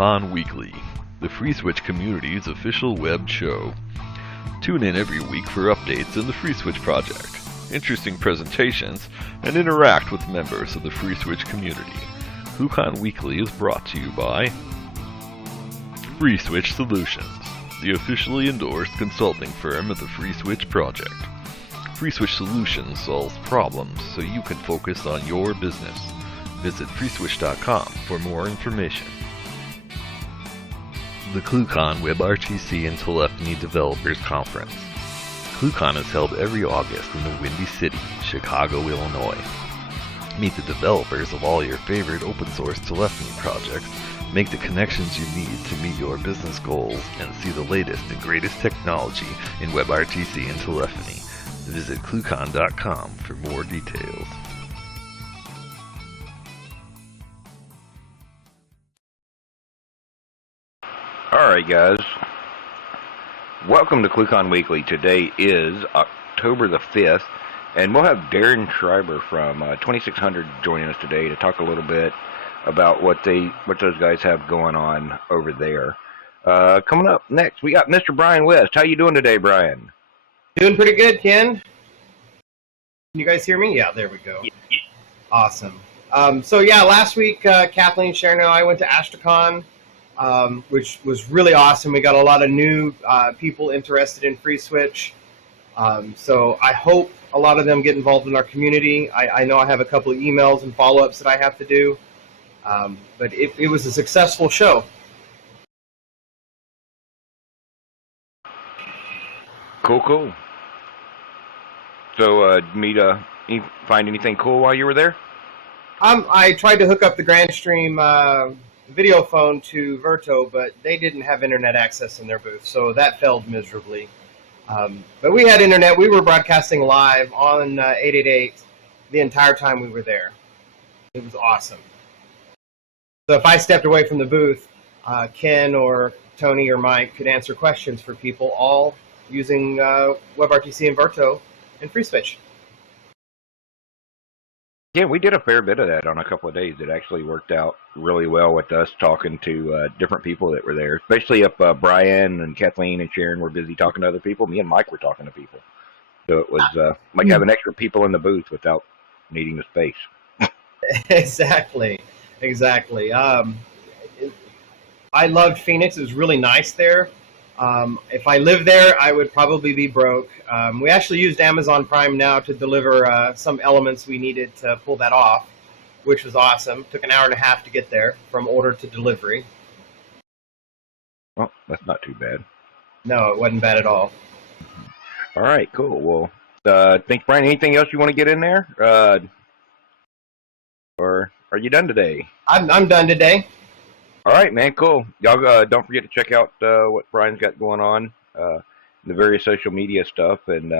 ClueCon Weekly, the FreeSwitch community's official web show. Tune in every week for updates in the FreeSwitch project, interesting presentations, and interact with members of the FreeSwitch community. ClueCon Weekly is brought to you by FreeSwitch Solutions, the officially endorsed consulting firm of the FreeSwitch project. FreeSwitch Solutions solves problems so you can focus on your business. Visit freeswitch.com for more information. The ClueCon WebRTC and Telephony Developers Conference. ClueCon is held every August in the Windy City, Chicago, Illinois. Meet the developers of all your favorite open source telephony projects, make the connections you need to meet your business goals, and see the latest and greatest technology in WebRTC and telephony. Visit ClueCon.com for more details. Alright guys, welcome to ClueCon Weekly. Today is October the 5th, and we'll have Darren Schreiber from 2600 joining us today to talk a little bit about what those guys have going on over there. Coming up next, we got Mr. Brian West. How you doing today, Brian? Doing pretty good, Ken. Can you guys hear me? Yeah, there we go. Yeah. Awesome. So yeah, last week, Kathleen, Sharon, and I went to AstraCon. Which was really awesome. We got a lot of new people interested in FreeSwitch. So I hope a lot of them get involved in our community. I know I have a couple of emails and follow-ups that I have to do. But it was a successful show. Cool. So, you find anything cool while you were there? I tried to hook up the GrandStream video phone to Verto, but they didn't have internet access in their booth, so that failed miserably. But we had internet. We were broadcasting live on 888 the entire time we were there. It was awesome. So if I stepped away from the booth, Ken or Tony or Mike could answer questions for people, all using WebRTC and Verto and FreeSwitch. Yeah, we did a fair bit of that on a couple of days. It actually worked out really well with us talking to different people that were there, especially if Brian and Kathleen and Sharon were busy talking to other people. Me and Mike were talking to people. So it was like having extra people in the booth without needing the space. Exactly. I loved Phoenix. It was really nice there. If I lived there, I would probably be broke. We actually used Amazon Prime now to deliver some elements we needed to pull that off, which was awesome. Took an hour and a half to get there from order to delivery. Well, that's not too bad. No, it wasn't bad at all. All right, cool. Well, thanks, Brian. Anything else you want to get in there? Or are you done today? I'm done today. All right, man, cool. Y'all don't forget to check out what Brian's got going on, the various social media stuff, and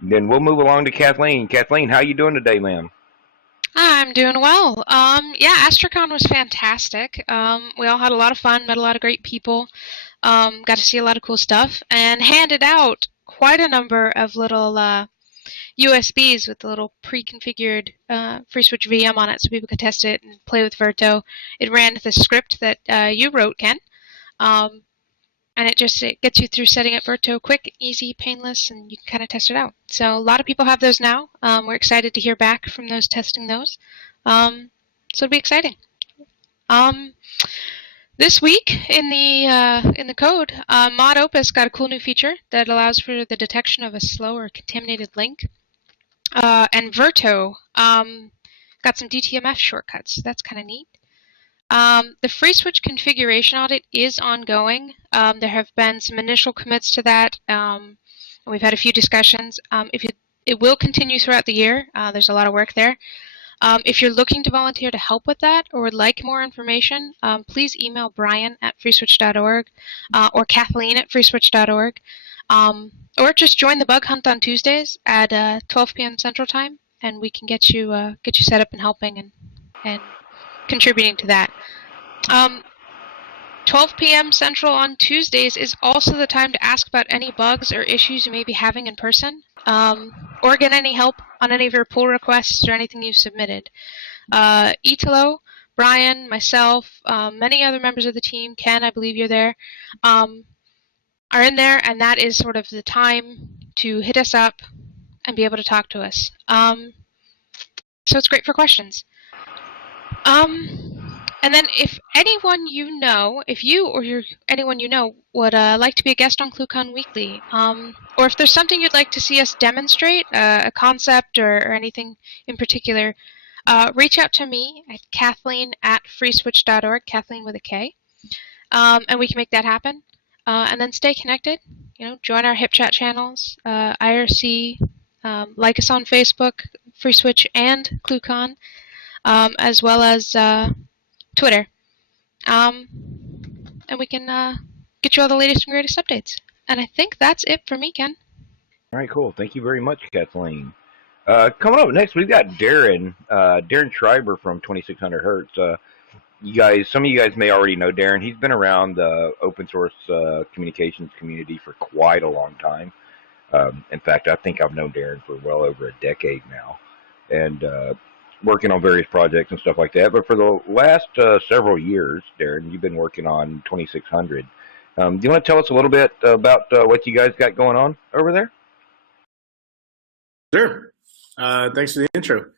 then we'll move along to Kathleen. Kathleen, how you doing today, ma'am? I'm doing well. Yeah, AstraCon was fantastic. We all had a lot of fun, met a lot of great people, got to see a lot of cool stuff, and handed out quite a number of little USBs with a little pre-configured FreeSwitch VM on it so people could test it and play with Verto. It ran the script that you wrote, Ken, and it gets you through setting up Verto quick, easy, painless, and you can kind of test it out. So a lot of people have those now. We're excited to hear back from those testing those. So it'll be exciting. This week in the code, Mod Opus got a cool new feature that allows for the detection of a slow or contaminated link. And Verto got some DTMF shortcuts. So that's kind of neat. The FreeSwitch configuration audit is ongoing. There have been some initial commits to that. And we've had a few discussions. It will continue throughout the year. There's a lot of work there. If you're looking to volunteer to help with that or would like more information, please email Brian at freeswitch.org or Kathleen at freeswitch.org. Or just join the bug hunt on Tuesdays at 12 p.m. Central Time, and we can get you set up and helping and contributing to that. 12 p.m. Central on Tuesdays is also the time to ask about any bugs or issues you may be having in person, or get any help on any of your pull requests or anything you've submitted. Italo, Brian, myself, many other members of the team, Ken, I believe you're there, are in there, and that is sort of the time to hit us up and be able to talk to us. So it's great for questions. And then if anyone you know, if you or anyone you know would like to be a guest on ClueCon Weekly, or if there's something you'd like to see us demonstrate, a concept or anything in particular, reach out to me at Kathleen@freeswitch.org, Kathleen with a K, and we can make that happen. And then stay connected. Join our HipChat channels, IRC, like us on Facebook, FreeSwitch and ClueCon, as well as Twitter. And we can get you all the latest and greatest updates. And I think that's it for me, Ken. All right, cool. Thank you very much, Kathleen. Coming up next, we've got Darren Schreiber from 2600 Hertz. Some of you guys may already know Darren. He's been around the open source communications community for quite a long time. In fact, I think I've known Darren for well over a decade now, and working on various projects and stuff like that. But for the last several years, Darren, you've been working on 2600. Do you want to tell us a little bit about what you guys got going on over there? Sure. Thanks for the intro.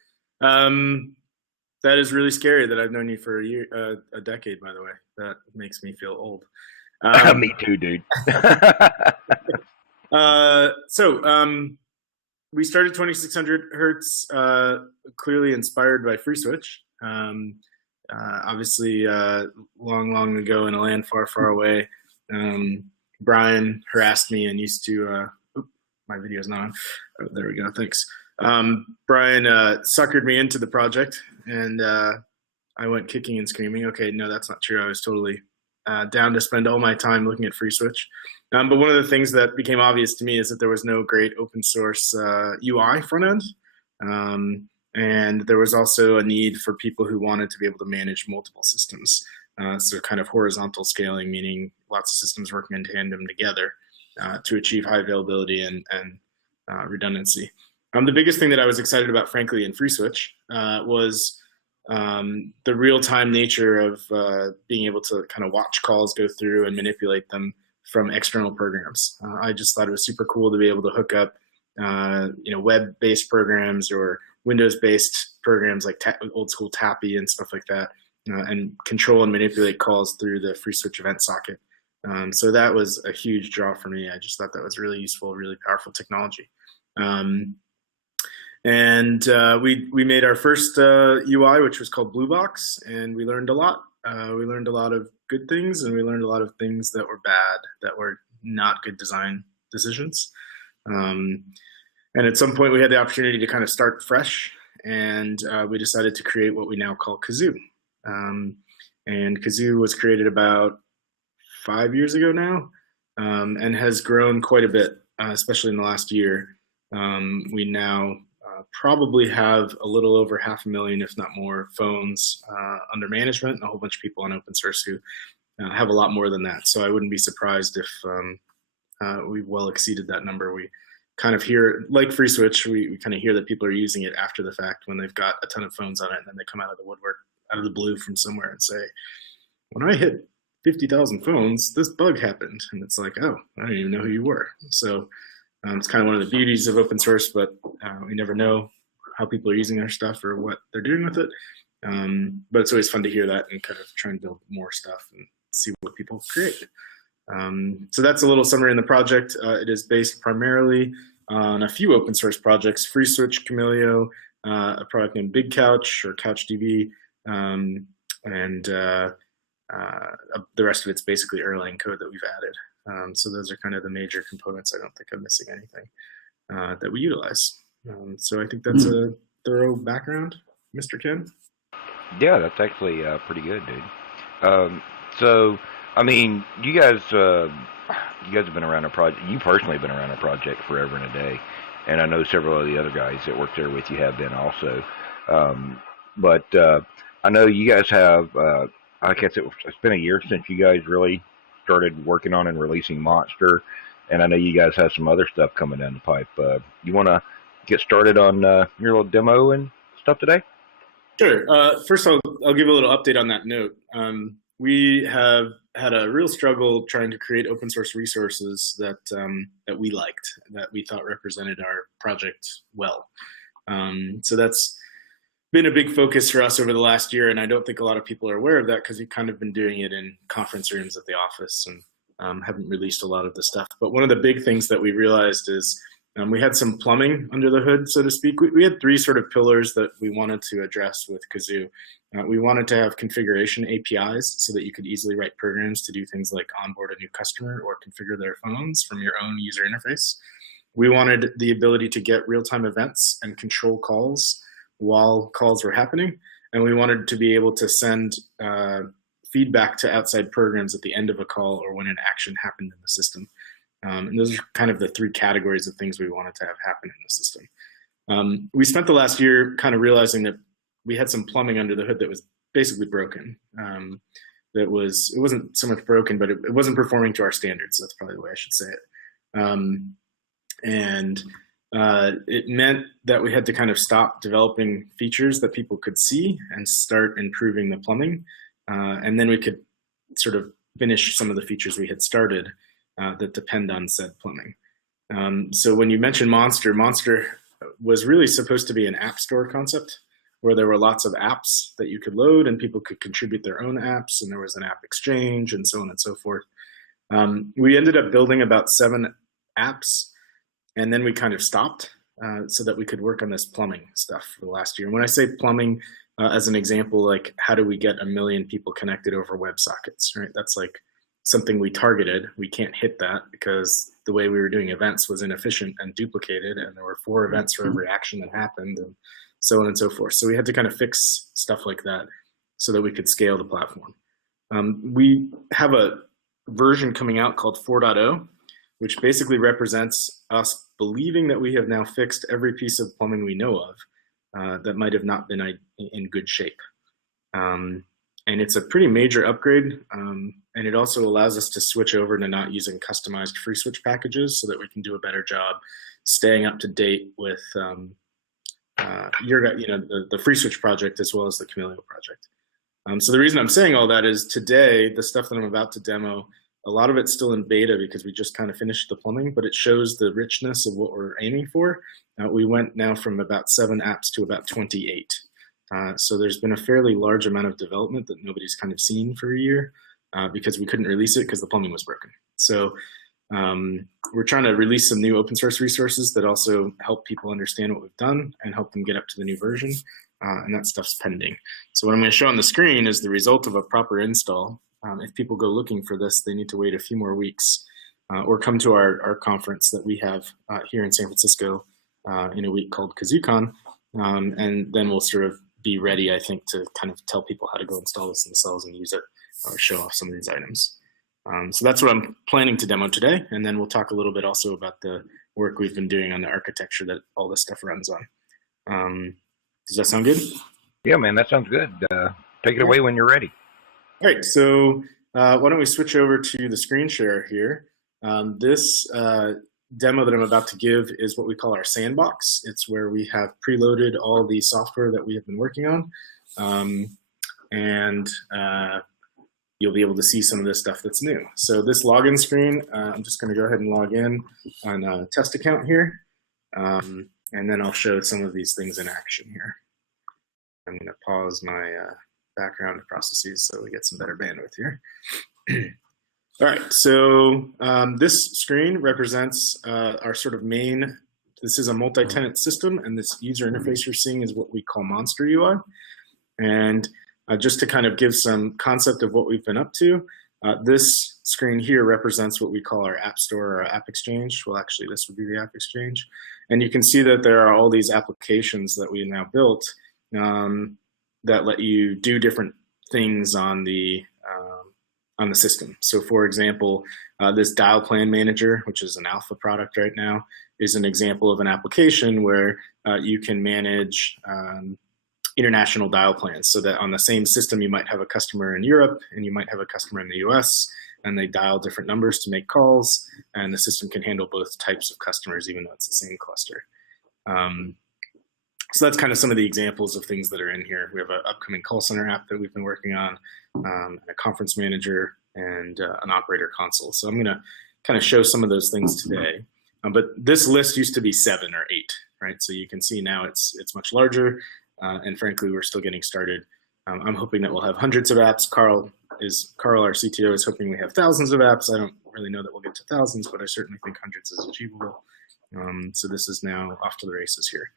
That is really scary that I've known you for a decade, by the way. That makes me feel old. Me too, dude. We started 2600 Hertz, clearly inspired by FreeSwitch. Obviously, long ago in a land far, far away, Brian harassed me and used to, my video's not on. Oh, there we go, thanks. Brian suckered me into the project, and I went kicking and screaming. Okay, no, that's not true. I was totally down to spend all my time looking at FreeSwitch. But one of the things that became obvious to me is that there was no great open source UI front end. And there was also a need for people who wanted to be able to manage multiple systems. So kind of horizontal scaling, meaning lots of systems working in tandem together to achieve high availability and redundancy. The biggest thing that I was excited about, frankly, in FreeSwitch was the real-time nature of being able to kind of watch calls go through and manipulate them from external programs. I just thought it was super cool to be able to hook up web-based programs or Windows-based programs like old school Tappy and stuff like that, and control and manipulate calls through the FreeSwitch event socket. So that was a huge draw for me. I just thought that was really useful, really powerful technology. We made our first UI, which was called Blue Box, and we learned a lot. We learned a lot of good things, and we learned a lot of things that were bad, that were not good design decisions. And at some point, we had the opportunity to kind of start fresh, and we decided to create what we now call Kazoo. And Kazoo was created about 5 years ago now, and has grown quite a bit, especially in the last year. We now probably have a little over 500,000, if not more, phones under management, and a whole bunch of people on open source who have a lot more than that. So I wouldn't be surprised if we've well exceeded that number. We kind of hear, like FreeSwitch, we kind of hear that people are using it after the fact when they've got a ton of phones on it, and then they come out of the woodwork, out of the blue from somewhere and say, when I hit 50,000 phones, this bug happened. And it's like, oh, I don't even know who you were. So it's kind of one of the beauties of open source, but we never know how people are using our stuff or what they're doing with it. But it's always fun to hear that and kind of try and build more stuff and see what people create. So that's a little summary in the project. It is based primarily on a few open source projects: FreeSwitch, Camilio, a product named Big Couch or CouchDB, and the rest of it's basically Erlang code that we've added. So those are kind of the major components. I don't think I'm missing anything that we utilize. So I think that's a thorough background, Mr. Ken. Yeah, that's actually pretty good, dude. So, I mean, you guys have been around a project. You personally have been around a project forever and a day, and I know several of the other guys that work there with you have been also. But I know you guys have. I guess it's been a year since you guys really started working on and releasing Monster, and I know you guys have some other stuff coming down the pipe. You want to get started on your little demo and stuff today? Sure. First, I'll give a little update on that note. We have had a real struggle trying to create open source resources that that we liked, that we thought represented our project well. So that's been a big focus for us over the last year, and I don't think a lot of people are aware of that because we've kind of been doing it in conference rooms at the office and haven't released a lot of the stuff. But one of the big things that we realized is we had some plumbing under the hood, so to speak. We had three sort of pillars that we wanted to address with Kazoo. We wanted to have configuration APIs so that you could easily write programs to do things like onboard a new customer or configure their phones from your own user interface. We wanted the ability to get real-time events and control calls while calls were happening. And we wanted to be able to send feedback to outside programs at the end of a call or when an action happened in the system. And those are kind of the three categories of things we wanted to have happen in the system. We spent the last year kind of realizing that we had some plumbing under the hood that was basically broken. It wasn't so much broken, but it wasn't performing to our standards. That's probably the way I should say it. It meant that we had to kind of stop developing features that people could see and start improving the plumbing. And then we could sort of finish some of the features we had started that depend on said plumbing. So when you mentioned Monster was really supposed to be an app store concept where there were lots of apps that you could load and people could contribute their own apps, and there was an app exchange and so on and so forth. We ended up building about 7 apps, and then we kind of stopped so that we could work on this plumbing stuff for the last year. And when I say plumbing, as an example, like how do we get 1 million people connected over WebSockets, right? That's like something we targeted. We can't hit that because the way we were doing events was inefficient and duplicated, and there were 4 events for every action that happened, and so on and so forth. So we had to kind of fix stuff like that so that we could scale the platform. We have a version coming out called 4.0, which basically represents us believing that we have now fixed every piece of plumbing we know of that might have not been in good shape. And it's a pretty major upgrade, and it also allows us to switch over to not using customized free switch packages so that we can do a better job staying up to date with the free switch project as well as the Chameleon project. So the reason I'm saying all that is today, the stuff that I'm about to demo, a lot of it's still in beta because we just kind of finished the plumbing, but it shows the richness of what we're aiming for. We went now from about 7 apps to about 28. So there's been a fairly large amount of development that nobody's kind of seen for a year because we couldn't release it because the plumbing was broken. So we're trying to release some new open source resources that also help people understand what we've done and help them get up to the new version. And that stuff's pending. So what I'm going to show on the screen is the result of a proper install. If people go looking for this, they need to wait a few more weeks or come to our conference that we have here in San Francisco in a week called ClueCon. And then we'll sort of be ready, I think, to kind of tell people how to go install this themselves and use it or show off some of these items. So that's what I'm planning to demo today. And then we'll talk a little bit also about the work we've been doing on the architecture that all this stuff runs on. Does that sound good? Yeah, man, that sounds good. Take it away when you're ready. All right, so why don't we switch over to the screen share here. This demo that I'm about to give is what we call our Sandbox. It's where we have preloaded all the software that we have been working on. You'll be able to see some of this stuff that's new. So this login screen, I'm just going to go ahead and log in on a test account here. And then I'll show some of these things in action here. I'm going to pause my background processes so we get some better bandwidth here. All right, so this screen represents our sort of main, this is a multi-tenant system, and this user interface you're seeing is what we call Monster UI. And just to kind of give some concept of what we've been up to, this screen here represents what we call our App Store or our App Exchange. Well, actually, this would be the App Exchange. And you can see that there are all these applications that we now built that let you do different things on the system. So for example, this Dialplan Manager, which is an alpha product right now, is an example of an application where you can manage international dial plans, so that on the same system you might have a customer in Europe and you might have a customer in the US, and they dial different numbers to make calls, and the system can handle both types of customers even though it's the same cluster. So that's kind of some of the examples of things that are in here. We have an upcoming call center app that we've been working on, a conference manager, and an operator console. So I'm going to kind of show some of those things today. But this list used to be 7 or 8, right? So you can see now it's much larger, and frankly, we're still getting started. I'm hoping that we'll have hundreds of apps. Carl, our CTO, is hoping we have thousands of apps. I don't really know that we'll get to thousands, but I certainly think hundreds is achievable. So this is now off to the races here.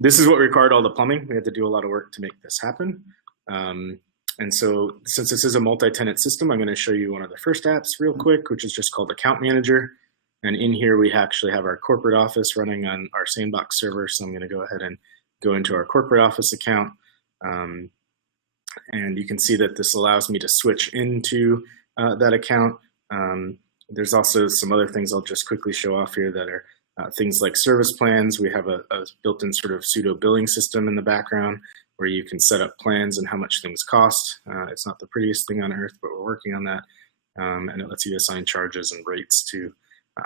This is what required all the plumbing. We had to do a lot of work to make this happen. And so since this is a multi-tenant system, I'm going to show you one of the first apps real quick, which is just called Account Manager. And in here, we actually have our corporate office running on our Sandbox server. So I'm going to go ahead and go into our corporate office account. And you can see that this allows me to switch into that account. There's also some other things I'll just quickly show off here that are things like service plans. We have a built-in sort of pseudo billing system in the background where you can set up plans and how much things cost. It's not the prettiest thing on earth, but we're working on that. And it lets you assign charges and rates to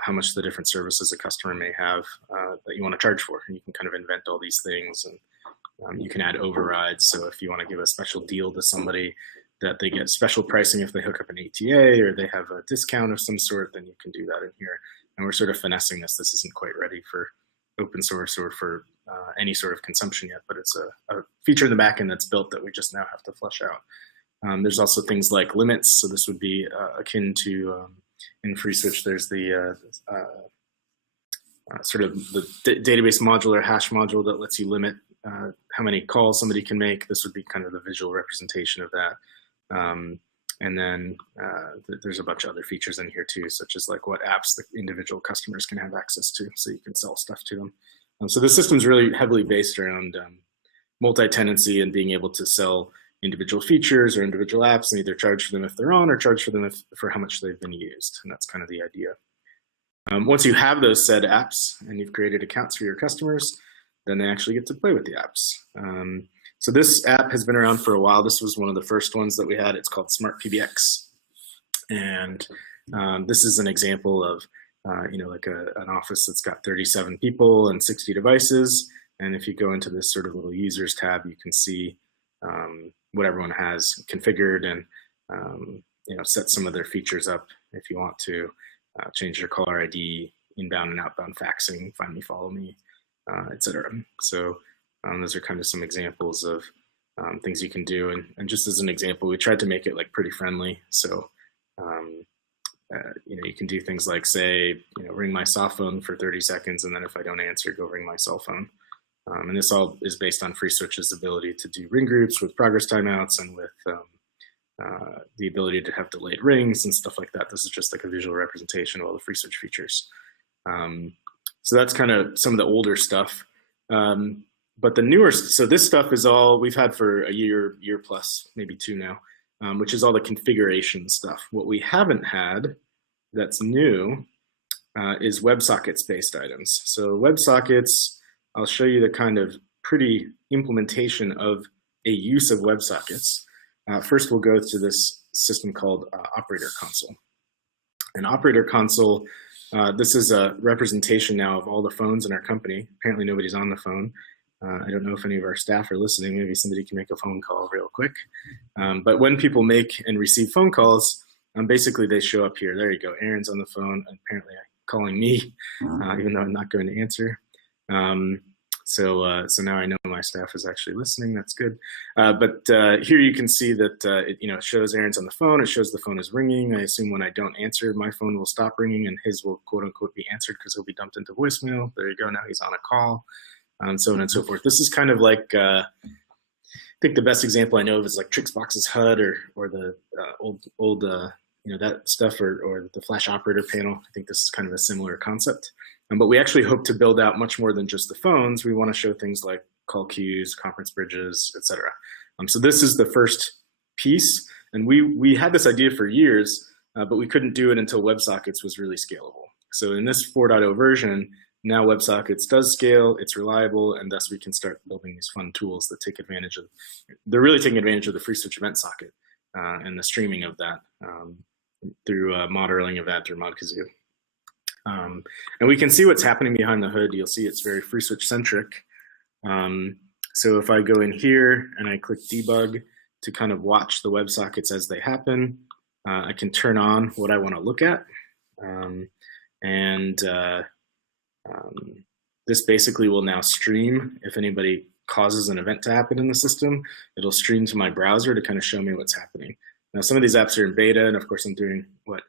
how much the different services a customer may have that you want to charge for. And you can kind of invent all these things, and you can add overrides. So if you want to give a special deal to somebody that they get special pricing if they hook up an ATA or they have a discount of some sort, then you can do that in here. And we're sort of finessing this. This isn't quite ready for open source or for any sort of consumption yet, but it's a feature in the backend that's built that we just now have to flesh out. There's also things like limits. So this would be akin to, in FreeSwitch, there's the sort of the database module or hash module that lets you limit how many calls somebody can make. This would be kind of the visual representation of that. And then there's a bunch of other features in here too, such as like what apps the individual customers can have access to, so you can sell stuff to them. So the system's really heavily based around multi-tenancy and being able to sell individual features or individual apps and either charge for them if they're on or charge for them for how much they've been used. And that's kind of the idea. Once you have those said apps and you've created accounts for your customers, then they actually get to play with the apps. So this app has been around for a while. This was one of the first ones that we had. It's called Smart PBX. And this is an example of, like an office that's got 37 people and 60 devices. And if you go into this sort of little users tab, you can see what everyone has configured and, set some of their features up if you want to change your caller ID, inbound and outbound faxing, find me, follow me, etc. So those are kind of some examples of things you can do. And just as an example, we tried to make it like pretty friendly. So, you can do things like say, ring my soft phone for 30 seconds. And then if I don't answer, go ring my cell phone. And this all is based on FreeSwitch's ability to do ring groups with progress timeouts and with the ability to have delayed rings and stuff like that. This is just like a visual representation of all the FreeSwitch features. So that's kind of some of the older stuff. But the newer, so this stuff is all we've had for a year plus, maybe 2 now, which is all the configuration stuff. What we haven't had that's new is WebSockets-based items. So WebSockets, I'll show you the kind of pretty implementation of a use of WebSockets. First, we'll go to this system called Operator Console. And Operator Console, this is a representation now of all the phones in our company. Apparently nobody's on the phone. I don't know if any of our staff are listening. Maybe somebody can make a phone call real quick. But when people make and receive phone calls, basically they show up here. There you go. Aaron's on the phone, apparently calling me, even though I'm not going to answer. So now I know my staff is actually listening. That's good. But here you can see that it shows Aaron's on the phone. It shows the phone is ringing. I assume when I don't answer, my phone will stop ringing and his will quote unquote be answered because he'll be dumped into voicemail. There you go. Now he's on a call. So on and so forth. This is kind of like, I think the best example I know of is like Trixbox's HUD or the old that stuff or the Flash operator panel. I think this is kind of a similar concept. But we actually hope to build out much more than just the phones. We want to show things like call queues, conference bridges, etc. So this is the first piece. And we had this idea for years, but we couldn't do it until WebSockets was really scalable. So in this 4.0 version, now WebSockets does scale, it's reliable, and thus we can start building these fun tools that take advantage of, they're really taking advantage of the FreeSwitch event socket and the streaming of that through modeling of that through ModKazoo. And we can see what's happening behind the hood. You'll see it's very FreeSwitch centric. So if I go in here and I click debug to kind of watch the WebSockets as they happen, I can turn on what I want to look at. This basically will now stream. If anybody causes an event to happen in the system, it'll stream to my browser to kind of show me what's happening. Now, some of these apps are in beta, and of course I'm doing what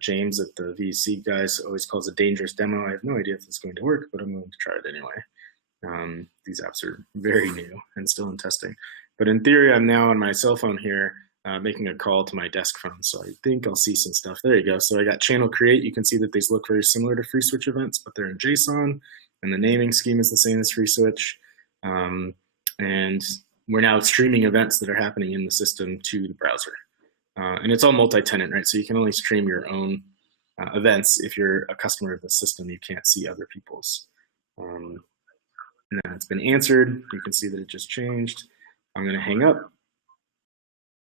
James at the VC guys always calls a dangerous demo. I have no idea if it's going to work, but I'm going to try it anyway. These apps are very new and still in testing. But in theory, I'm now on my cell phone here making a call to my desk phone. So I think I'll see some stuff. There you go. So I got channel create. You can see that these look very similar to FreeSwitch events, but they're in JSON, and the naming scheme is the same as FreeSwitch. And we're now streaming events that are happening in the system to the browser. And it's all multi-tenant, right? So you can only stream your own events. If you're a customer of the system, you can't see other people's. Now it's been answered. You can see that it just changed. I'm going to hang up.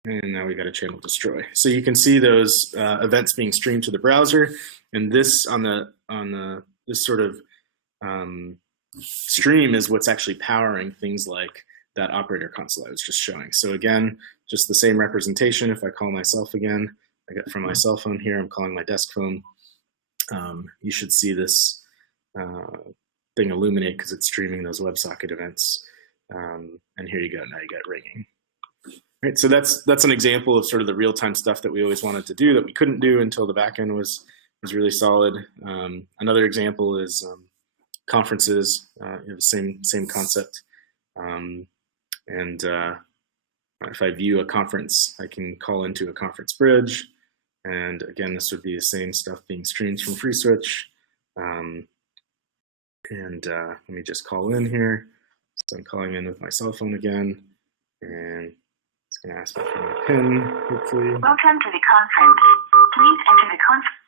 And now we got a channel destroy. So you can see those events being streamed to the browser. And this this sort of stream is what's actually powering things like that operator console I was just showing. So again, just the same representation. If I call myself again, I got from my cell phone here, I'm calling my desk phone. You should see this thing illuminate because it's streaming those WebSocket events. And here you go, now you got ringing. Right, so that's an example of sort of the real-time stuff that we always wanted to do that we couldn't do until the backend was really solid. Another example is conferences. You have the same concept. If I view a conference, I can call into a conference bridge. And again, this would be the same stuff being streamed from FreeSwitch. Let me just call in here. So I'm calling in with my cell phone again. And it's going to ask me for my PIN, hopefully. Welcome to the conference. Please enter the conference.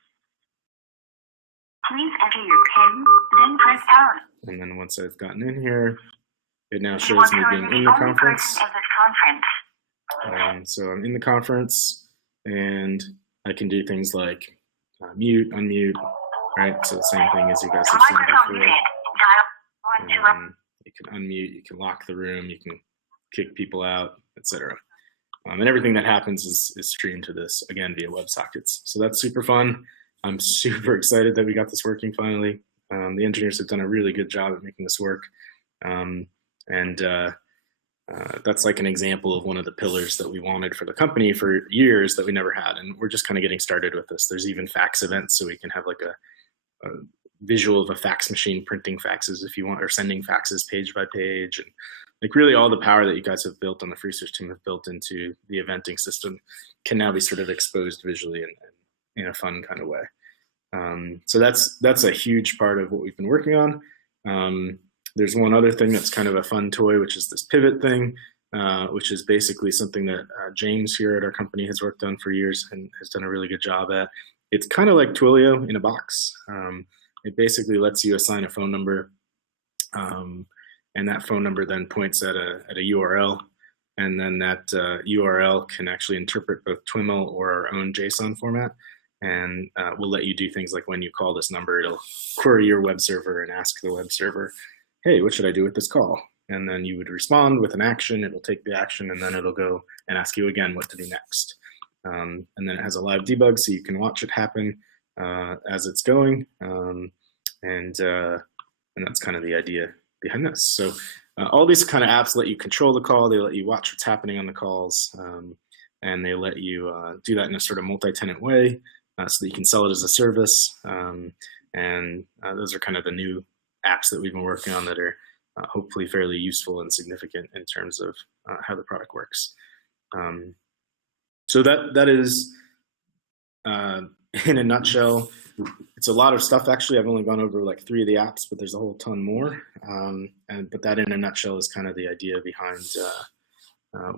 Please enter your PIN, then press pound. And then once I've gotten in here, it now shows me being in the conference. So I'm in the conference, and I can do things like mute, unmute, right? So the same thing as you guys have seen before. You can unmute, you can lock the room, you can kick people out, etc. And everything that happens is streamed to this, again, via WebSockets. So that's super fun. I'm super excited that we got this working finally. The engineers have done a really good job at making this work. That's like an example of one of the pillars that we wanted for the company for years that we never had. And we're just kind of getting started with this. There's even fax events, so we can have like a visual of a fax machine printing faxes if you want, or sending faxes page by page. And like really all the power that you guys have built on the FreeSwitch team have built into the eventing system can now be sort of exposed visually and in a fun kind of way. So that's a huge part of what we've been working on. There's one other thing that's kind of a fun toy, which is this pivot thing, which is basically something that James here at our company has worked on for years and has done a really good job at. It's kind of like Twilio in a box. It basically lets you assign a phone number, and that phone number then points at a URL, and then that URL can actually interpret both TWIML or our own JSON format, and we'll let you do things like when you call this number, it'll query your web server and ask the web server, hey, what should I do with this call? And then you would respond with an action, it'll take the action, and then it'll go and ask you again what to do next. And then it has a live debug, so you can watch it happen as it's going. And that's kind of the idea behind this. So all these kind of apps let you control the call, they let you watch what's happening on the calls, and they let you do that in a sort of multi-tenant way so that you can sell it as a service. Those are kind of the new apps that we've been working on that are hopefully fairly useful and significant in terms of how the product works. So that is, in a nutshell, it's a lot of stuff. Actually, I've only gone over like 3 of the apps, but there's a whole ton more. But that in a nutshell is kind of the idea behind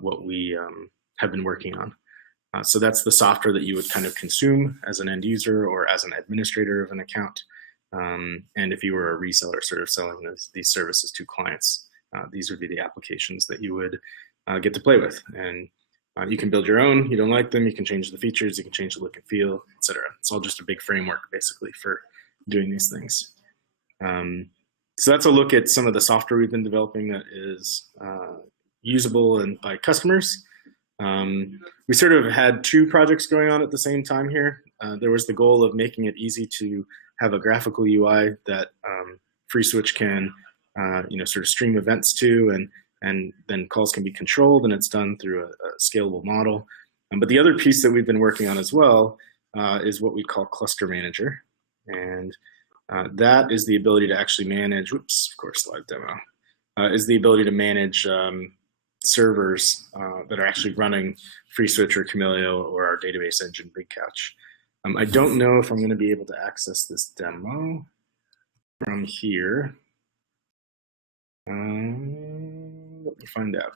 what we have been working on. So that's the software that you would kind of consume as an end user or as an administrator of an account. And if you were a reseller sort of selling these services to clients, these would be the applications that you would get to play with. And you can build your own. You don't like them, you can change the features, you can change the look and feel, etc. It's all just a big framework basically for doing these things. So that's a look at some of the software we've been developing that is usable and by customers. We sort of had two projects going on at the same time here. There was the goal of making it easy to have a graphical UI that FreeSwitch can sort of stream events to, and then calls can be controlled, and it's done through a scalable model. But the other piece that we've been working on as well is what we call Cluster Manager. And that is the ability to actually manage, whoops, of course, live demo, is the ability to manage servers that are actually running FreeSwitch or Camellio or our database engine, BigCouch. I don't know if I'm going to be able to access this demo from here. Let me find out.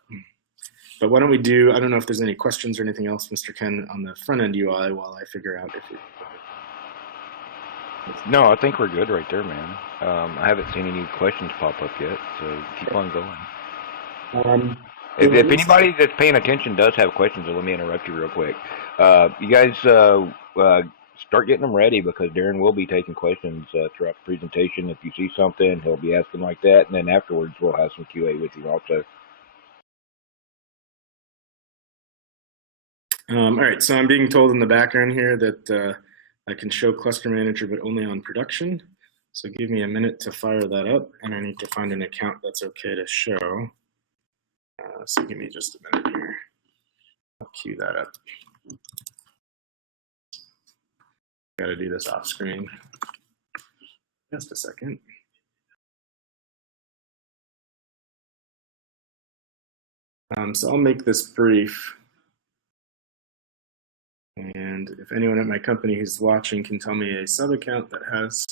But why don't we do, I don't know if there's any questions or anything else, Mr. Ken, on the front end UI while I figure out if No, I think we're good right there, man. I haven't seen any questions pop up yet, so keep on going. If anybody that's paying attention does have questions, let me interrupt you real quick. You guys start getting them ready, because Darren will be taking questions throughout the presentation. If you see something, he'll be asking like that, and then afterwards we'll have some QA with you also. All right, so I'm being told in the background here that I can show Cluster Manager, but only on production. So give me a minute to fire that up, and I need to find an account that's okay to show. So give me just a minute here. I'll queue that up. Got to do this off screen. Just a second. So I'll make this brief. And if anyone at my company who's watching can tell me a sub-account that has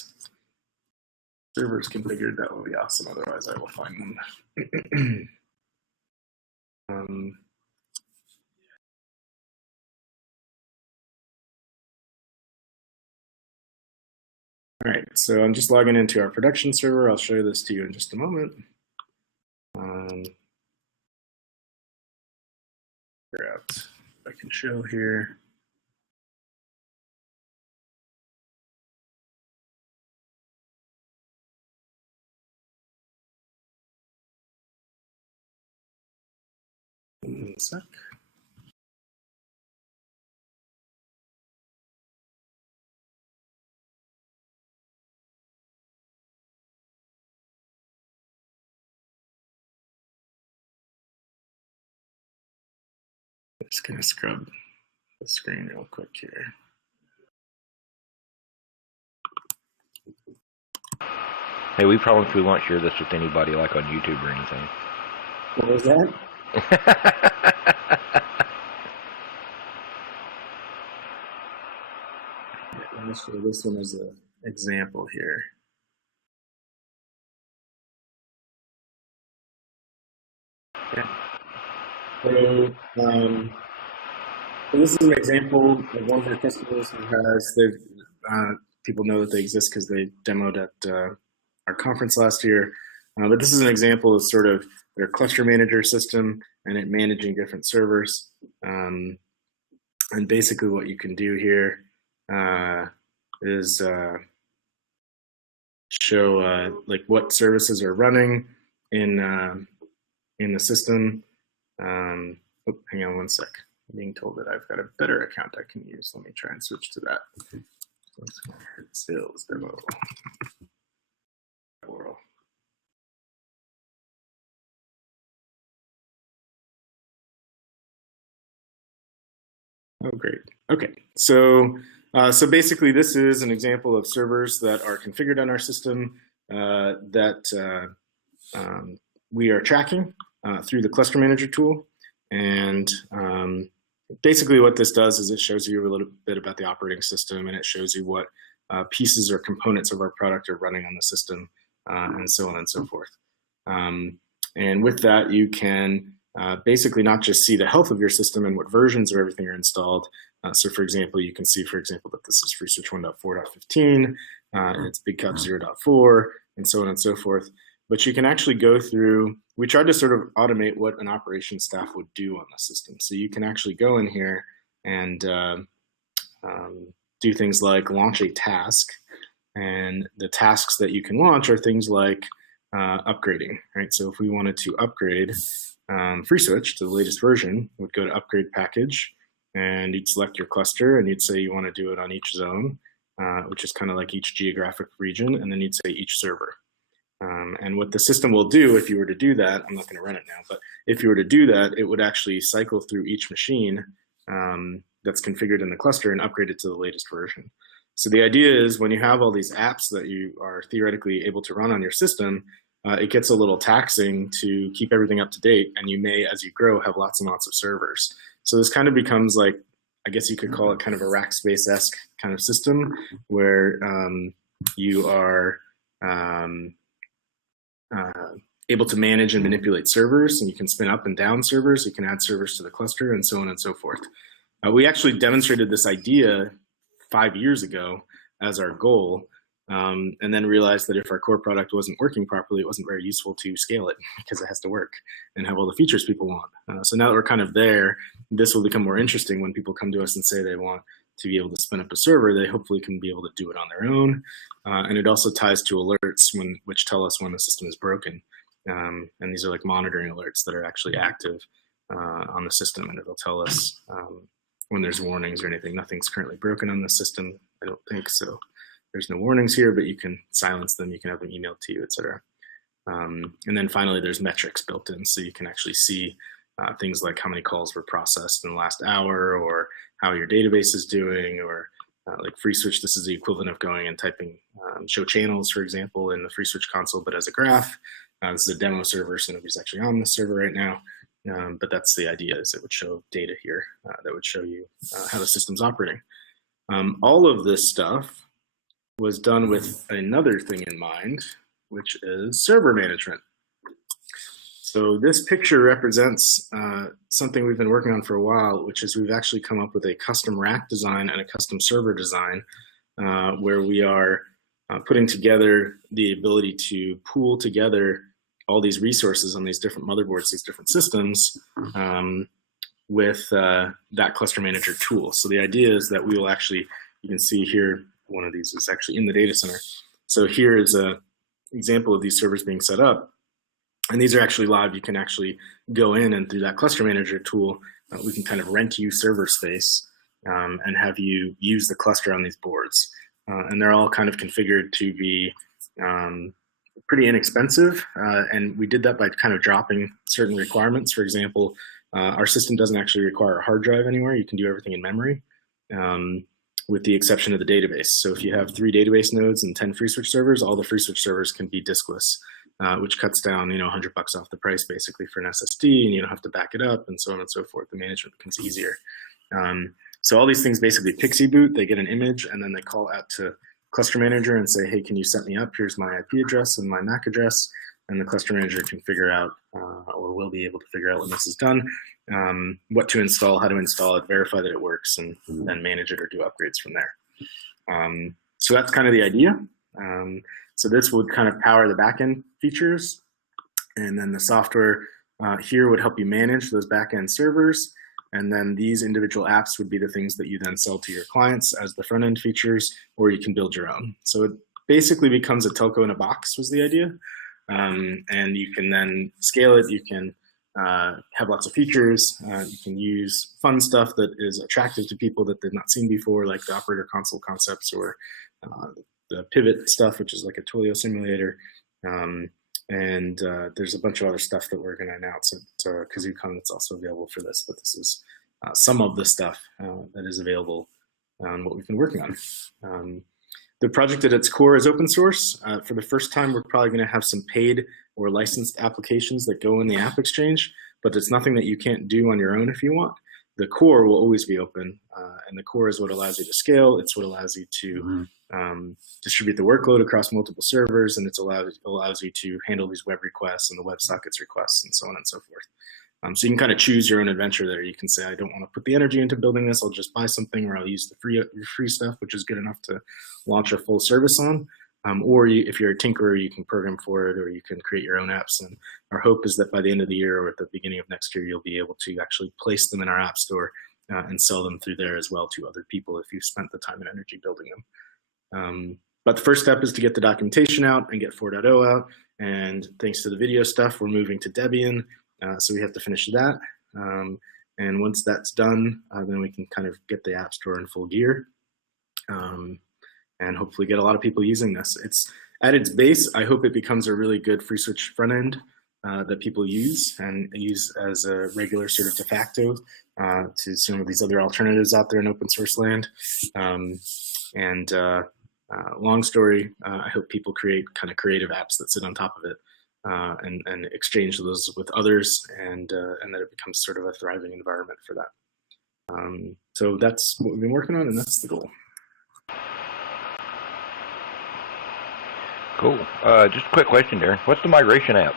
servers configured, that will be awesome. Otherwise, I will find them. All right, so I'm just logging into our production server. I'll show this to you in just a moment. Figure out what I can show here. One sec. Just gonna scrub the screen real quick here. Hey, we promise we won't share this with anybody like on YouTube or anything. What was that? Let me show this one as an example here. Yeah. So this is an example of one of our customers who has, people know that they exist because they demoed at our conference last year. But this is an example of sort of their cluster manager system and it managing different servers. And basically what you can do here is show like what services are running in the system. Oh, hang on one sec. I'm being told that I've got a better account I can use. Let me try and switch to that. Sales demo. World. Oh, great. Okay, so basically this is an example of servers that are configured on our system that we are tracking through the Cluster Manager tool. And basically what this does is it shows you a little bit about the operating system, and it shows you what pieces or components of our product are running on the system, and so on and so forth. And with that, you can basically not just see the health of your system and what versions of everything are installed. So for example, you can see, for example, that this is FreeSwitch 1.4.15, it's BigCouch 0.4, and so on and so forth. But you can actually go through, we tried to sort of automate what an operations staff would do on the system. So you can actually go in here and do things like launch a task. And the tasks that you can launch are things like upgrading, right? So if we wanted to upgrade FreeSwitch to the latest version, we'd go to upgrade package, and you'd select your cluster, and you'd say you want to do it on each zone, which is kind of like each geographic region, and then you'd say each server. And what the system will do if you were to do that, I'm not going to run it now, but if you were to do that, it would actually cycle through each machine that's configured in the cluster and upgrade it to the latest version. So the idea is when you have all these apps that you are theoretically able to run on your system, it gets a little taxing to keep everything up to date, and you may, as you grow, have lots and lots of servers. So this kind of becomes like, I guess you could call it kind of a rack space-esque kind of system where you are able to manage and manipulate servers, and you can spin up and down servers, you can add servers to the cluster, and so on and so forth. We actually demonstrated this idea 5 years ago as our goal, and then realized that if our core product wasn't working properly, it wasn't very useful to scale it because it has to work and have all the features people want. So now that we're kind of there, this will become more interesting when people come to us and say they want to be able to spin up a server. They hopefully can be able to do it on their own. And it also ties to alerts which tell us when the system is broken. And these are like monitoring alerts that are actually active on the system, and it'll tell us when there's warnings or anything. Nothing's currently broken on the system, I don't think, so there's no warnings here, but you can silence them, you can have them emailed to you, etc. And then finally, there's metrics built in, so you can actually see things like how many calls were processed in the last hour, or how your database is doing, or like FreeSwitch, this is the equivalent of going and typing show channels, for example, in the FreeSwitch console, but as a graph. This is a demo server, so nobody's actually on this server right now. But that's the idea, is it would show data here that would show you how the system's operating. All of this stuff was done with another thing in mind, which is server management. So this picture represents something we've been working on for a while, which is we've actually come up with a custom rack design and a custom server design where we are putting together the ability to pool together all these resources on these different motherboards, these different systems, with that cluster manager tool. So the idea is that we will actually, you can see here, one of these is actually in the data center. So here is an example of these servers being set up. And these are actually live. You can actually go in, and through that cluster manager tool, we can kind of rent you server space and have you use the cluster on these boards. And they're all kind of configured to be pretty inexpensive. And we did that by kind of dropping certain requirements. For example, our system doesn't actually require a hard drive anywhere. You can do everything in memory, with the exception of the database. So if you have 3 database nodes and 10 FreeSwitch servers, all the FreeSwitch servers can be diskless, which cuts down, $100 off the price basically for an SSD, and you don't have to back it up, and so on and so forth. The management becomes easier. So all these things basically pixie boot. They get an image, and then they call out to Cluster Manager and say, hey, can you set me up? Here's my IP address and my MAC address. And the Cluster Manager can figure out, or will be able to figure out when this is done, what to install, how to install it, verify that it works, and then manage it or do upgrades from there. So that's kind of the idea. So this would kind of power the backend features. And then the software here would help you manage those backend servers. And then these individual apps would be the things that you then sell to your clients as the front end features, or you can build your own. So it basically becomes a telco in a box was the idea. And you can then scale it. You can have lots of features. You can use fun stuff that is attractive to people that they've not seen before, like the operator console concepts, or the pivot stuff, which is like a Twilio simulator. And there's a bunch of other stuff that we're going to announce at ClueCon that's also available for this. But this is some of the stuff that is available on what we've been working on. The project at its core is open source. For the first time, we're probably going to have some paid or licensed applications that go in the App Exchange, but it's nothing that you can't do on your own if you want. The core will always be open, and the core is what allows you to scale. It's what allows you to distribute the workload across multiple servers, and it allows you to handle these web requests and the WebSockets requests and so on and so forth. So you can kind of choose your own adventure there. You can say, I don't want to put the energy into building this. I'll just buy something, or I'll use the free stuff, which is good enough to launch a full service on. Or if you're a tinkerer, you can program for it, or you can create your own apps. And our hope is that by the end of the year or at the beginning of next year, you'll be able to actually place them in our app store and sell them through there as well to other people if you've spent the time and energy building them. But the first step is to get the documentation out and get 4.0 out, And thanks to the video stuff, we're moving to Debian. So we have to finish that. And once that's done, then we can kind of get the App Store in full gear. And hopefully get a lot of people using this. It's at its base, I hope it becomes a really good FreeSwitch front end that people use and use as a regular sort of de facto to some of these other alternatives out there in open source land. Long story, I hope people create kind of creative apps that sit on top of it and exchange those with others, and that it becomes sort of a thriving environment for that. So that's what we've been working on, and that's the goal. Cool. Just a quick question there. What's the migration app?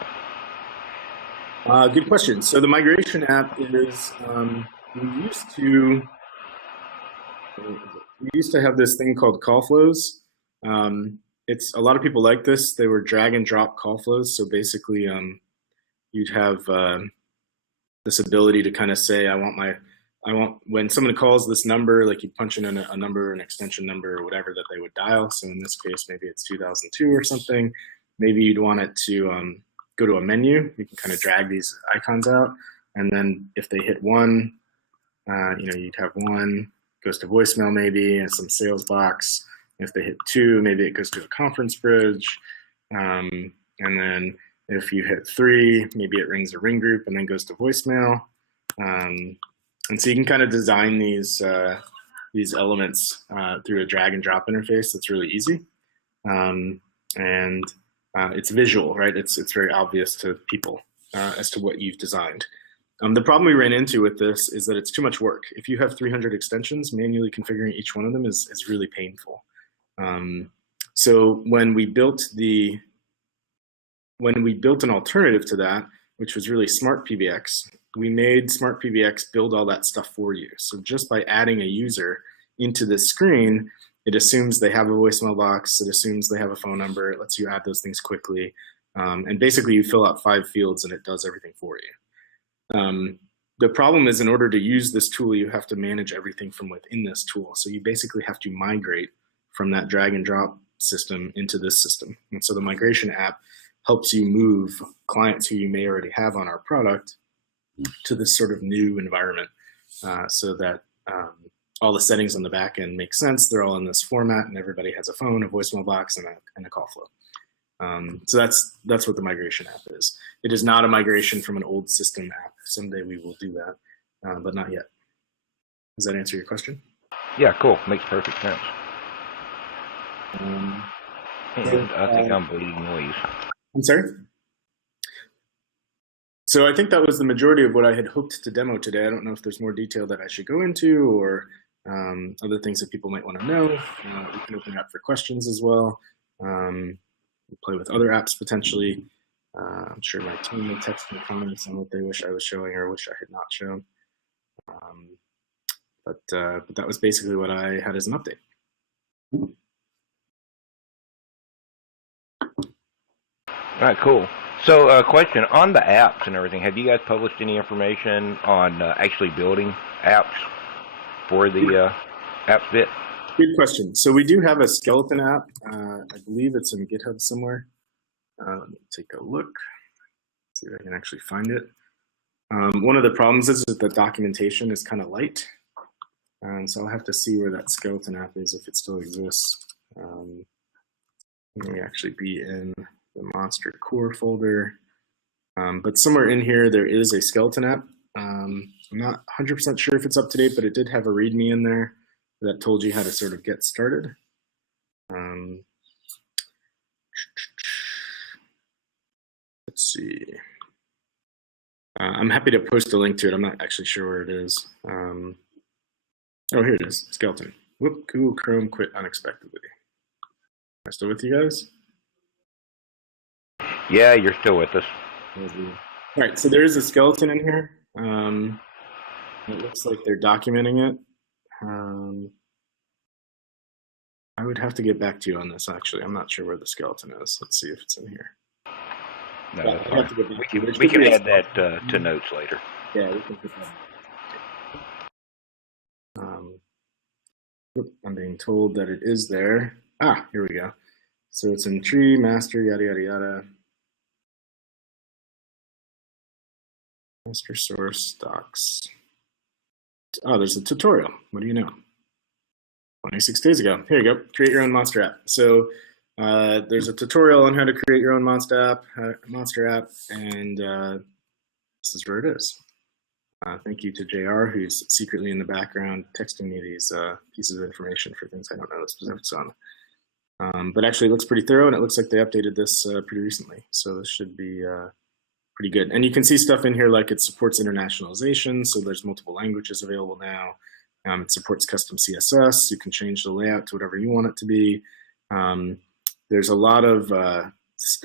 Good question. So the migration app is, we used to have this thing called call flows. It's a lot of people like this. They were drag and drop call flows. So basically, you'd have this ability to kind of say, I want when someone calls this number, like you punch in a number, an extension number, or whatever that they would dial. So in this case, maybe it's 2002 or something. Maybe you'd want it to go to a menu. You can kind of drag these icons out, and then if they hit 1, you'd have 1 goes to voicemail maybe, and some sales box. If they hit 2, maybe it goes to a conference bridge, and then if you hit 3, maybe it rings a ring group and then goes to voicemail. And so you can kind of design these elements through a drag and drop interface. That's really easy, and it's visual, right? It's very obvious to people as to what you've designed. The problem we ran into with this is that it's too much work. If you have 300 extensions, manually configuring each one of them is really painful. So when we built an alternative to that, which was really Smart PBX, we made Smart PBX build all that stuff for you. So just by adding a user into this screen, it assumes they have a voicemail box, it assumes they have a phone number, it lets you add those things quickly. And basically you fill out 5 fields and it does everything for you. The problem is, in order to use this tool, you have to manage everything from within this tool. So you basically have to migrate from that drag and drop system into this system. And so the migration app helps you move clients who you may already have on our product to this sort of new environment, so that all the settings on the back end make sense. They're all in this format, and everybody has a phone, a voicemail box, and a call flow. So that's what the migration app is. It is not a migration from an old system app. Someday we will do that, but not yet. Does that answer your question? Yeah, cool. Makes perfect sense. And I think I'm bleeding noise. I'm sorry? So I think that was the majority of what I had hoped to demo today. I don't know if there's more detail that I should go into, or other things that people might want to know. We can open it up for questions as well. Play with other apps potentially. I'm sure my team will text me comments on what they wish I was showing or wish I had not shown. But that was basically what I had as an update. All right, cool. So question, on the apps and everything, have you guys published any information on actually building apps for the apps bit? Good question. So we do have a skeleton app. I believe it's in GitHub somewhere. Let me take a look, see if I can actually find it. One of the problems is that the documentation is kind of light. So I'll have to see where that skeleton app is, if it still exists. It may actually be in the Monster Core folder. But somewhere in here, there is a skeleton app. I'm not 100% sure if it's up to date, but it did have a README in there that told you how to sort of get started. Let's see. I'm happy to post a link to it. I'm not actually sure where it is. Oh, here it is, skeleton. Whoop, Google Chrome quit unexpectedly. Am I still with you guys? Yeah, you're still with us. All right, so there is a skeleton in here. It looks like they're documenting it. I would have to get back to you on this, actually. I'm not sure where the skeleton is. Let's see if it's in here. No, that's fine. We can add that to notes later. Yeah, we can put that. I'm being told that it is there. Ah, here we go. So it's in tree, master, yada, yada, yada. Master source docs. Oh, there's a tutorial. What do you know? 26 days ago. Here you go. Create your own monster app. So there's a tutorial on how to create your own monster app, and this is where it is. Thank you to JR, who's secretly in the background texting me these pieces of information for things I don't know the specifics on. But actually, it looks pretty thorough, and it looks like they updated this pretty recently. So this should be pretty good. And you can see stuff in here like it supports internationalization, so there's multiple languages available now. It supports custom CSS. You can change the layout to whatever you want it to be. There's a lot of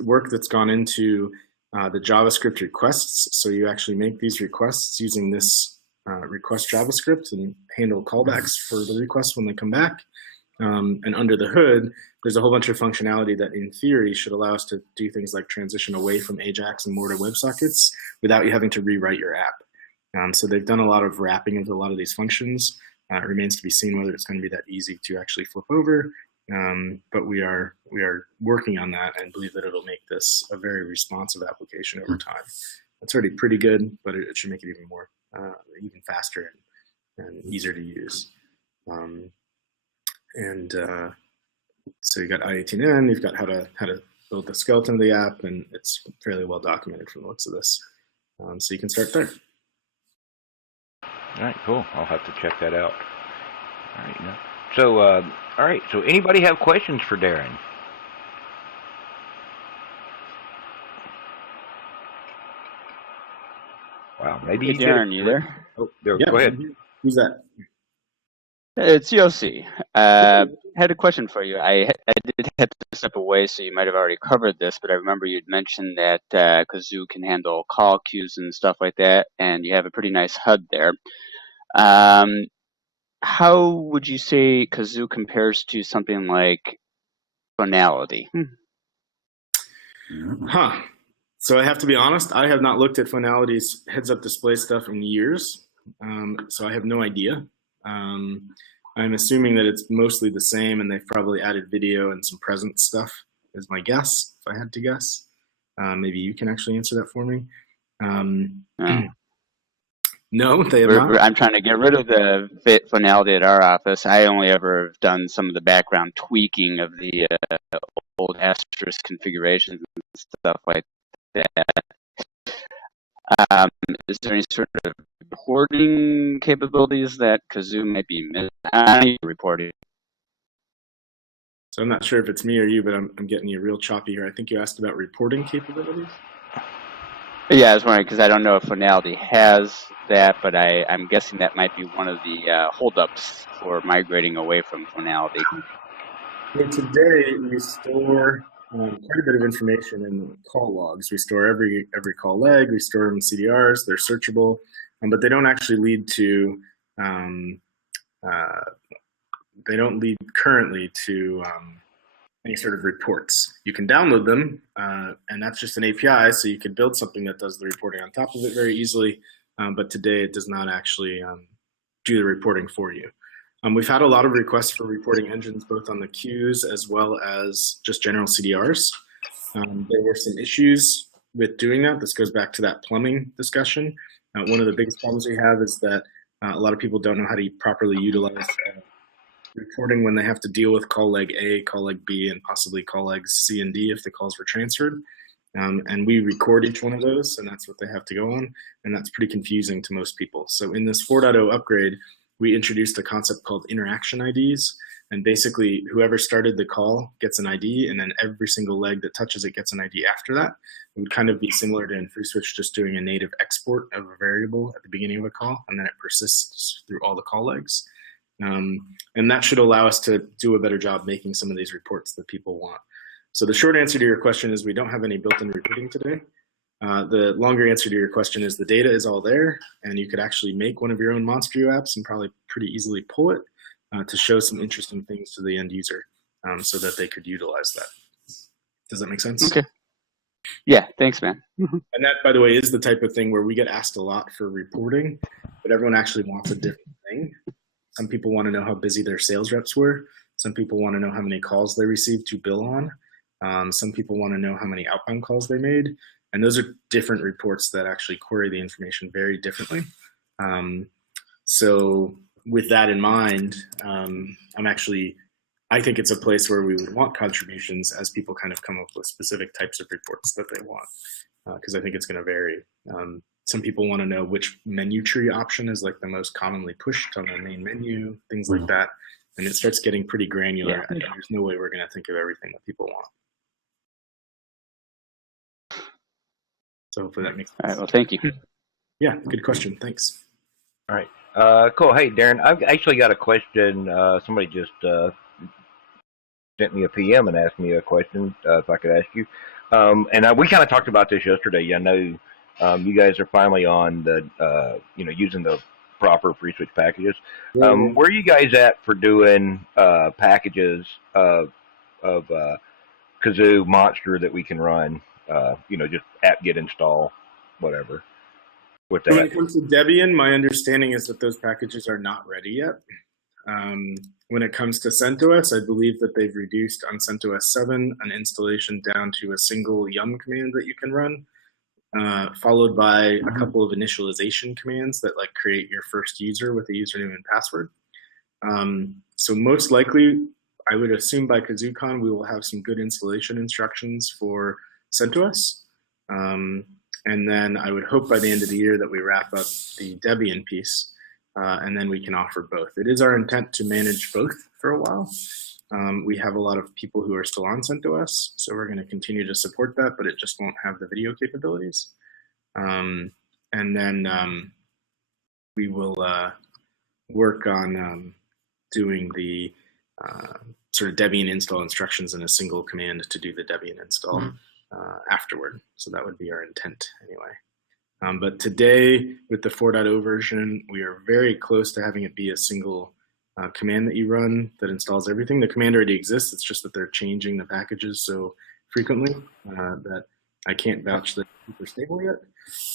work that's gone into the JavaScript requests. So you actually make these requests using this request JavaScript and handle callbacks for the requests when they come back. And under the hood, there's a whole bunch of functionality that in theory should allow us to do things like transition away from Ajax and more to WebSockets without you having to rewrite your app. So they've done a lot of wrapping into a lot of these functions. It remains to be seen whether it's going to be that easy to actually flip over. But we are working on that and believe that it'll make this a very responsive application over time. It's already pretty good, but it should make it even more, even faster and easier to use. So you got I18N, you've got how to build the skeleton of the app, and it's fairly well documented from the looks of this. So you can start there. All right, cool. I'll have to check that out. All right, yeah. So, all right. So, anybody have questions for Darren? Wow, maybe Hey, Darren, you there? Oh, there. Yeah, Go ahead. Who's that? It's Yossi. Had a question for you. I did have to step away, so you might have already covered this, but I remember you'd mentioned that Kazoo can handle call queues and stuff like that, and you have a pretty nice HUD there. How would you say Kazoo compares to something like Finality? Huh. So I have to be honest, I have not looked at Finality's heads-up display stuff in years, so I have no idea. I'm assuming that it's mostly the same, and they've probably added video and some present stuff is my guess, if I had to guess. Maybe you can actually answer that for me. No, they have not. I'm trying to get rid of the Finality at our office. I only ever have done some of the background tweaking of the old asterisk configurations and stuff like that. Is there any sort of reporting capabilities that Kazoo might be missing? Reporting. So I'm not sure if it's me or you, but I'm getting you real choppy here. I think you asked about reporting capabilities. Yeah, I was wondering because I don't know if Finality has that, but I'm guessing that might be one of the holdups for migrating away from Finality. Well, today we store quite a bit of information in call logs. We store every call leg. We store them in CDRs. They're searchable, but they don't actually lead to. They don't lead currently to any sort of reports. You can download them, and that's just an API, so you could build something that does the reporting on top of it very easily, but today it does not actually do the reporting for you. We've had a lot of requests for reporting engines, both on the queues as well as just general CDRs. There were some issues with doing that. This goes back to that plumbing discussion. One of the biggest problems we have is that a lot of people don't know how to properly utilize reporting when they have to deal with call leg A, call leg B, and possibly call legs C and D if the calls were transferred. And we record each one of those, and that's what they have to go on, and that's pretty confusing to most people. So in this 4.0 upgrade, we introduced a concept called interaction IDs, and basically whoever started the call gets an ID, and then every single leg that touches it gets an ID after that. It would kind of be similar to in FreeSwitch just doing a native export of a variable at the beginning of a call, and then it persists through all the call legs. And that should allow us to do a better job making some of these reports that people want. So the short answer to your question is we don't have any built-in reporting today. The longer answer to your question is the data is all there, and you could actually make one of your own Monster apps and probably pretty easily pull it to show some interesting things to the end user so that they could utilize that. Does that make sense? Okay. Yeah, thanks, man. And that, by the way, is the type of thing where we get asked a lot for reporting, but everyone actually wants a different thing. Some people want to know how busy their sales reps were. Some people want to know how many calls they received to bill on. Some people want to know how many outbound calls they made. And those are different reports that actually query the information very differently. So with that in mind, I think it's a place where we would want contributions as people kind of come up with specific types of reports that they want, because I think it's going to vary. Some people want to know which menu tree option is like the most commonly pushed on the main menu, things like that. And it starts getting pretty granular. And there's no way we're going to think of everything that people want. So hopefully that makes sense. All right, well, thank you. Yeah, good question. Thanks. All right. Cool. Hey, Darren, I've actually got a question. Somebody just sent me a PM and asked me a question, if I could ask you. We kind of talked about this yesterday. I know you guys are finally on the, using the proper pre-switch packages. Where are you guys at for doing packages of Kazoo Monster that we can run? Just apt-get install, whatever. With that. When it comes to Debian, my understanding is that those packages are not ready yet. When it comes to CentOS, I believe that they've reduced on CentOS 7 an installation down to a single yum command that you can run, followed by a couple of initialization commands that like create your first user with a username and password. So most likely, I would assume by ClueCon we will have some good installation instructions for CentOS. And then I would hope by the end of the year that we wrap up the Debian piece, and then we can offer both. It is our intent to manage both for a while. We have a lot of people who are still on CentOS, so we're going to continue to support that, but it just won't have the video capabilities. And then we will work on doing the sort of Debian install instructions in a single command to do the Debian install afterward. So that would be our intent anyway. But today, with the 4.0 version, we are very close to having it be a single command that you run that installs everything. The command already exists. It's just that they're changing the packages so frequently that I can't vouch that it's super stable yet.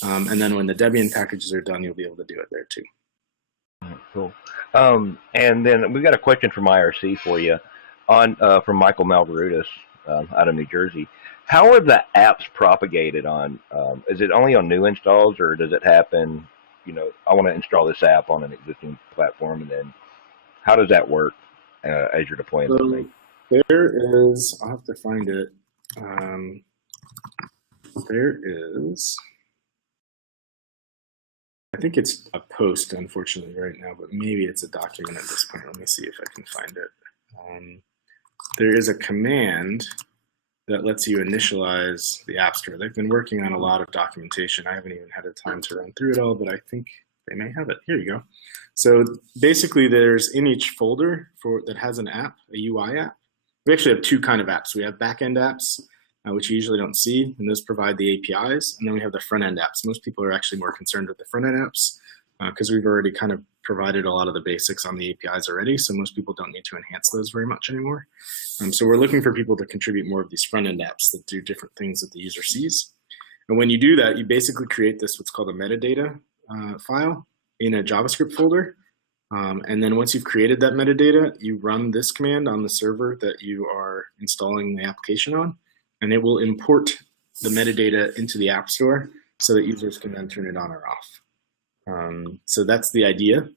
And then when the Debian packages are done, you'll be able to do it there too. Cool. And then we've got a question from IRC for you from Michael Malvarudis out of New Jersey. How are the apps propagated on? Is it only on new installs, or does it happen? I want to install this app on an existing platform, and then how does that work as you're deploying the thing? There is. I'll have to find it. There is. I think it's a post, unfortunately, right now, but maybe it's a document at this point. Let me see if I can find it. There is a command that lets you initialize the App Store. They've been working on a lot of documentation. I haven't even had a time to run through it all, but I think they may have it. Here you go. So basically, there's in each folder that has an app, a UI app. We actually have two kind of apps. We have back-end apps, which you usually don't see, and those provide the APIs. And then we have the front-end apps. Most people are actually more concerned with the front-end apps because we've already kind of provided a lot of the basics on the APIs already, so most people don't need to enhance those very much anymore. So we're looking for people to contribute more of these front-end apps that do different things that the user sees. And when you do that, you basically create this what's called a metadata file in a JavaScript folder. And then once you've created that metadata, you run this command on the server that you are installing the application on, and it will import the metadata into the App Store so that users can then turn it on or off. So that's the idea.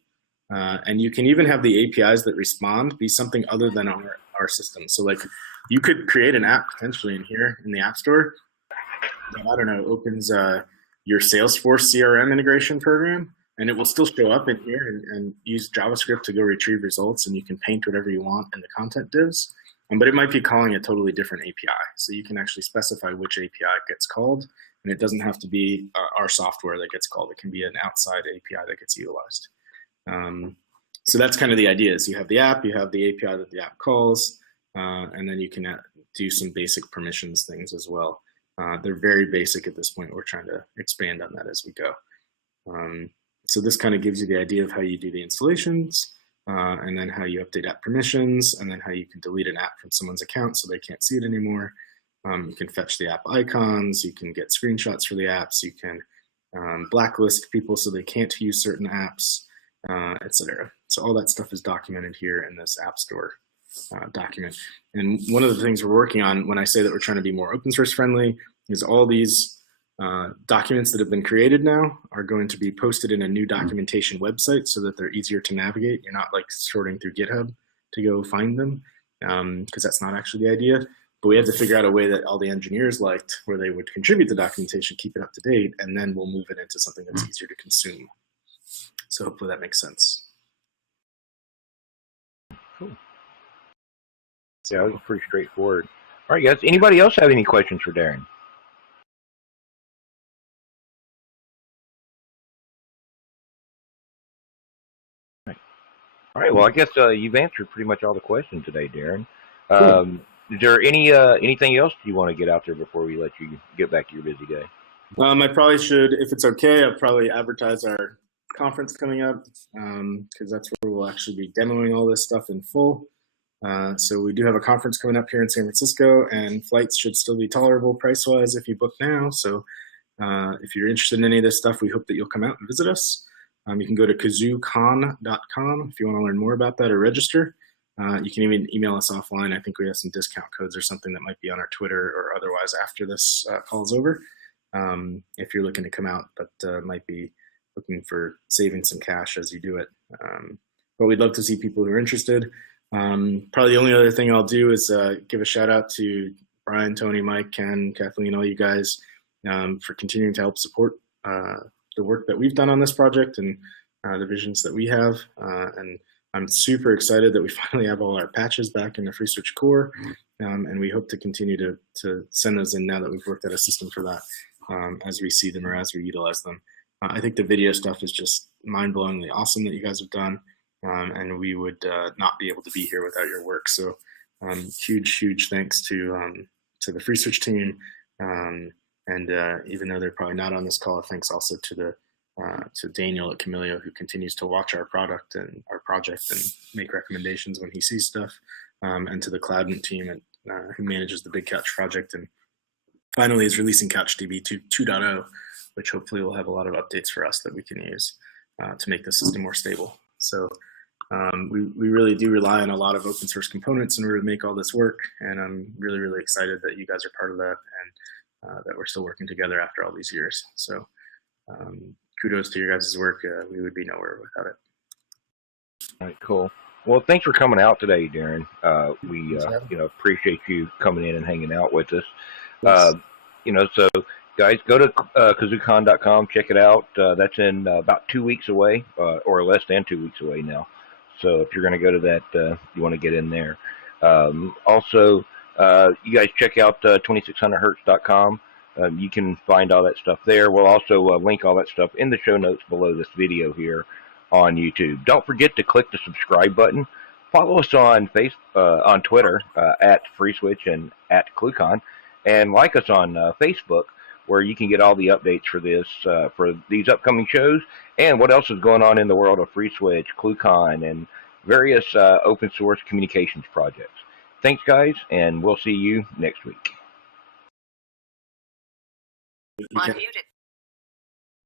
And you can even have the APIs that respond be something other than our system. So like you could create an app potentially in here in the App Store that, I don't know, opens your Salesforce CRM integration program, and it will still show up in here and use JavaScript to go retrieve results, and you can paint whatever you want in the content divs. But it might be calling a totally different API. So you can actually specify which API gets called, and it doesn't have to be our software that gets called. It can be an outside API that gets utilized. So that's kind of the idea is you have the app, you have the API that the app calls, and then you can do some basic permissions things as well. They're very basic at this point. We're trying to expand on that as we go. So this kind of gives you the idea of how you do the installations, and then how you update app permissions, and then how you can delete an app from someone's account so they can't see it anymore. You can fetch the app icons, you can get screenshots for the apps, you can blacklist people so they can't use certain apps, etc. So all that stuff is documented here in this App Store document. And one of the things we're working on when I say that we're trying to be more open source friendly is all these Documents that have been created now are going to be posted in a new documentation website so that they're easier to navigate. You're not like sorting through GitHub to go find them, because that's not actually the idea. But we have to figure out a way that all the engineers liked, where they would contribute the documentation, keep it up to date, and then we'll move it into something that's easier to consume. So hopefully that makes sense. Cool. Yeah, that was pretty straightforward. All right, guys. Anybody else have any questions for Darren? All right. Well, I guess you've answered pretty much all the questions today, Darren. Cool. Is there anything else you want to get out there before we let you get back to your busy day? I probably should, if it's okay, I'll probably advertise our conference coming up, because that's where we'll actually be demoing all this stuff in full. So we do have a conference coming up here in San Francisco, and flights should still be tolerable price-wise if you book now. So if you're interested in any of this stuff, we hope that you'll come out and visit us. You can go to ClueCon.com if you want to learn more about that or register. You can even email us offline. I think we have some discount codes or something that might be on our Twitter or otherwise after this call is over. If you're looking to come out, but might be looking for saving some cash as you do it. But we'd love to see people who are interested. Probably the only other thing I'll do is give a shout out to Brian, Tony, Mike, Ken, Kathleen, all you guys for continuing to help support the work that we've done on this project and the visions that we have. And I'm super excited that we finally have all our patches back in the FreeSwitch core. And we hope to continue to send those in now that we've worked out a system for that as we see them or as we utilize them. I think the video stuff is just mind-blowingly awesome that you guys have done. And we would not be able to be here without your work. So huge thanks to the FreeSwitch team. And even though they're probably not on this call, thanks also to Daniel at Camilio, who continues to watch our product and our project and make recommendations when he sees stuff, and to the Cloudment team who manages the Big Couch project and finally is releasing CouchDB 2.0, which hopefully will have a lot of updates for us that we can use to make the system more stable. So we really do rely on a lot of open source components in order to make all this work, and I'm really excited that you guys are part of that and that we're still working together after all these years. So kudos to your guys' work. We would be nowhere without it. All right, cool. Well, thanks for coming out today, Darren. We appreciate you coming in and hanging out with us. So guys, go to kazooCon.com, check it out. That's in about 2 weeks away, or less than 2 weeks away now. So if you're going to go to that, you want to get in there. Also, you guys check out 2600hertz.com. You can find all that stuff there. We'll also link all that stuff in the show notes below this video here on YouTube. Don't forget to click the subscribe button. Follow us on on Twitter at FreeSwitch and at ClueCon, and like us on Facebook, where you can get all the updates for these upcoming shows and what else is going on in the world of FreeSwitch, ClueCon, and various open source communications projects. Thanks, guys, and we'll see you next week. Unmuted.